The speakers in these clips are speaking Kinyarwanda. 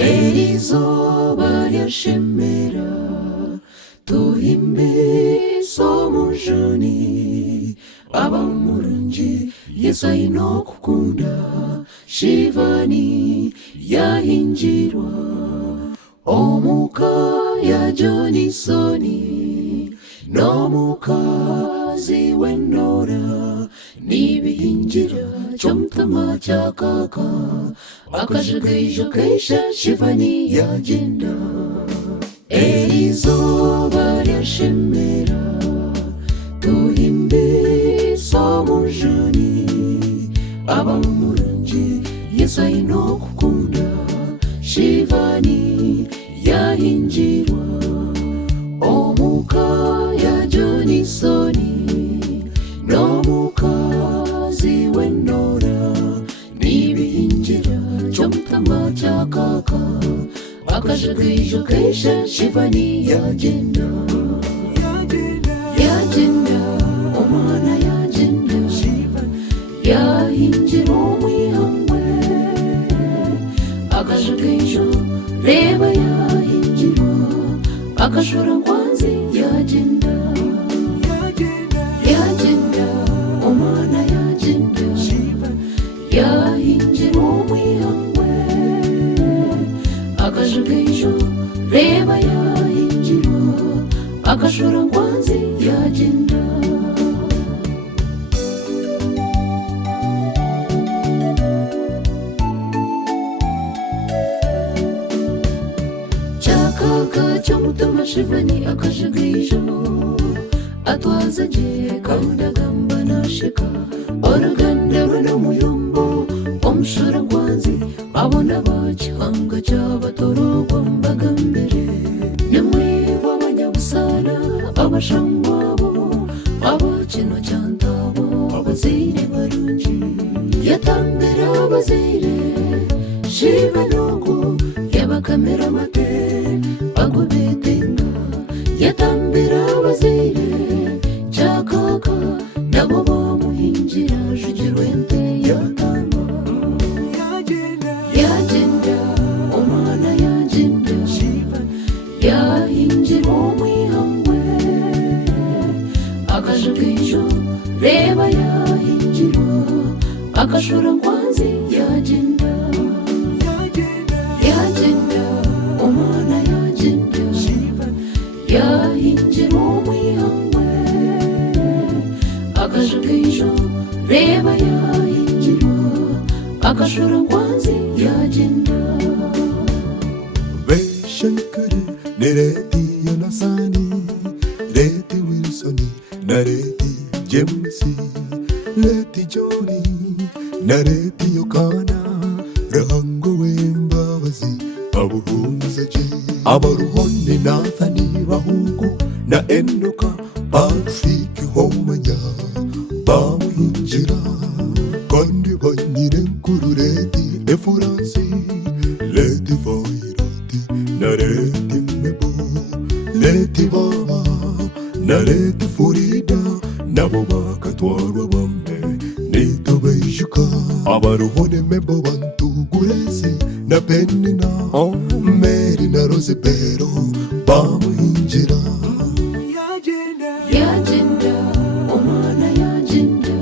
Erizoba ryashemera tuhimbe somujuni abamurungi Yesu ayino kukunda Shivani yahinjirwa omuka ya Jonisoni n'omukazi w'Ennora nibihinjira cyomutama cyakaka akajagaijo kaisha Shivani yagenda Erizoba ryashemera tuhimbe somujuni abamurungi Yesu ayino kukunda Shivani yahinjirwa omuka ya Jonisoni n'omukazi w'Ennora nibihinjira cyomutama cyakaka akajagaijo kaisha Shivani yagenda omwana yagenda yahinjira omwihangwe akajagaijo reba yahinjirwa akashora nkwanzi yagenda omwana yagenda yahinjira omwihangwe akajagaijo reba yahinjirwa akashora nkwanzi yagenda cyakaka cyomutama Shivani akajagaijo atwaza je kandi agamba nashika oruganda rw'omuyombo omushora nkwanzi abona bakihanga cy'abatorogwa mbagambire nimwe w'abanyabusara abashangwabo abakino cyantabo abazaire barungi yatambira abazaire Shivanogo yabakamera amate agobetenga yatambira abazaire cyakaka nabo bamuhinjira jugirwente yatamba yagenda omwana yagenda yahinjira omwihangwe akajagaijo reba yahinjirwa akashora nkwanzi yagenda omwana yagenda yahinjira omwihangwe akajagaijo reba yahinjirwa akashora nkwanzi yagenda Shankari ne Leti Yonasani Leti Wilsoni na Leti Jemsi Leti Joni na Leti Yokana Rahango w'embabazi abuhunza je abaruhone Nathani Bahugu na Enoka Patrick Homanya bamuhinjira kandi banyire nkuru Leti Efuransi Leti Vairati na Leti Mebo Leti Baba na Leti Furida nabo bakatwarwa bamwe nitobeshuka abaruhone Mebo bantugurezi na Penina Mary na Rosebero bamuhinjira yagenda omwana yagenda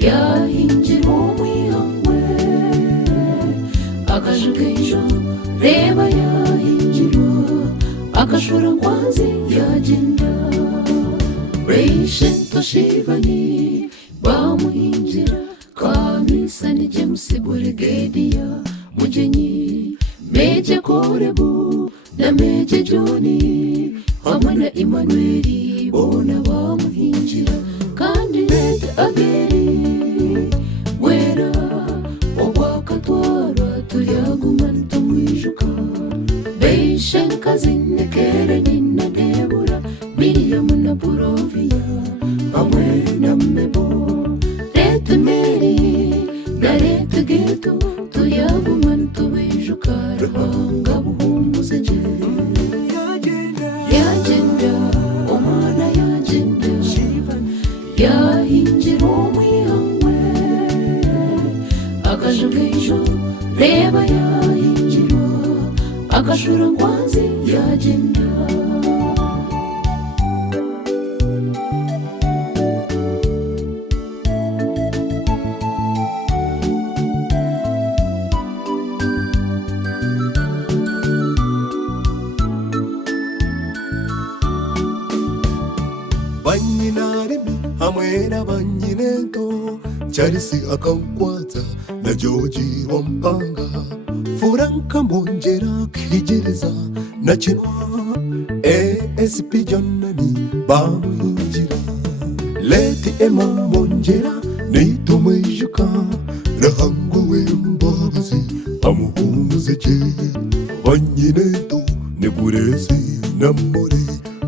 yahinjira omwihangwe akajagaijo reba yahinjirwa akashora nkwanzi yagenda Rachel Shivani bamuhinjira Kamisa ni James Buregedia Mujenyi Meja Korebu na Meja Joni hamwe na Emmanueli bona bamuhinjira kandi Leta Abeli wera obwakatwara tuyagumana tumwijuka Beishenka zinekere nina Debora Miriam na Burovia hamwe na Mebo Leta Mary na Leta Geto tuyagumana tubijuka rahanga buhumuze je yagenda omwana yagenda yahinjira omwihangwe akajagaijo reba yahinjirwa akashura ngwanzi yagenda. Banyinarimi hamwe n'abanyinento Charisi akankwata na George Wampanga Furanka Monjera kigereza na Chinwa ASP Jonani bamuhinjira Leti Emma Monjera nitumejuka Rahanguwe mbabazi amuhumuze je Banyinento neburezi namuri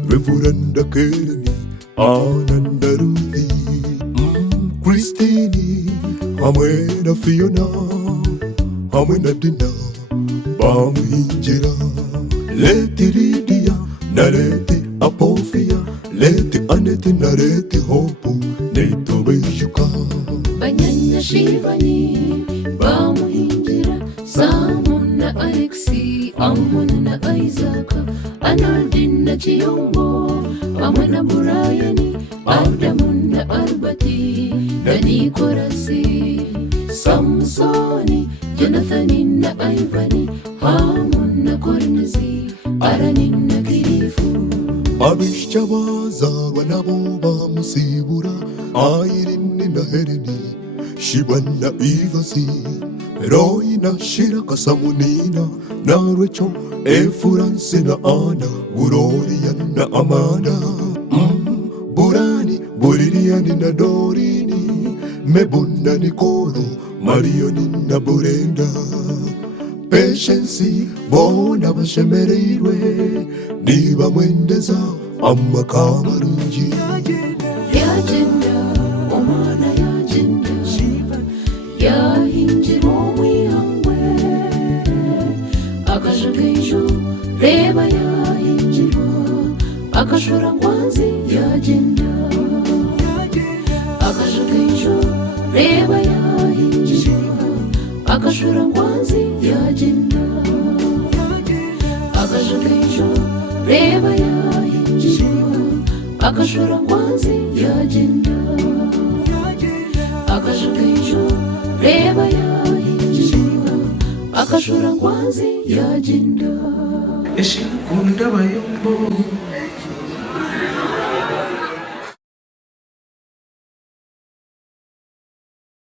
Reverend Kereni Ananda Ruthi Christine hamwe na Fiona hamwe na Dina bamuhinjira Leti Lydia na Leti Apofia Leti Annette na Leti Hope nitubejuka Banyanya Shivani bamuhinjira Simon na Alexi Amon na Isaac Arnoldin na Chiyombo hamwe na Brian Adamu na Albati na Nikolasi Samsoni Jonathani na Ivani Hamon na Kornezi Arani na Kirifu Abishabaza wanabo bamusibura Airini na Hereni Shiban na Ivasi Roy na Shiraka Samunina na Rachel Efuransi na Ana Gloria na Amanda Burani Buririani na Dorini Mebunda Nikoro Marioni na Burenda Patience bona bashemereirwe niba mwendeza amakamarungi yagenda omwana yagenda yahinjira omwihangwe akashakaijo reba yahinjira akashora ngwanzi yagenda akashakaijo reba yahinjira akashora ngwanzi yagenda akashakaijo reba yahinjira akashora ngwanzi yagenda akashakaijo reba yahinjira akashora ngwanzi yagenda Eshikunda bayombo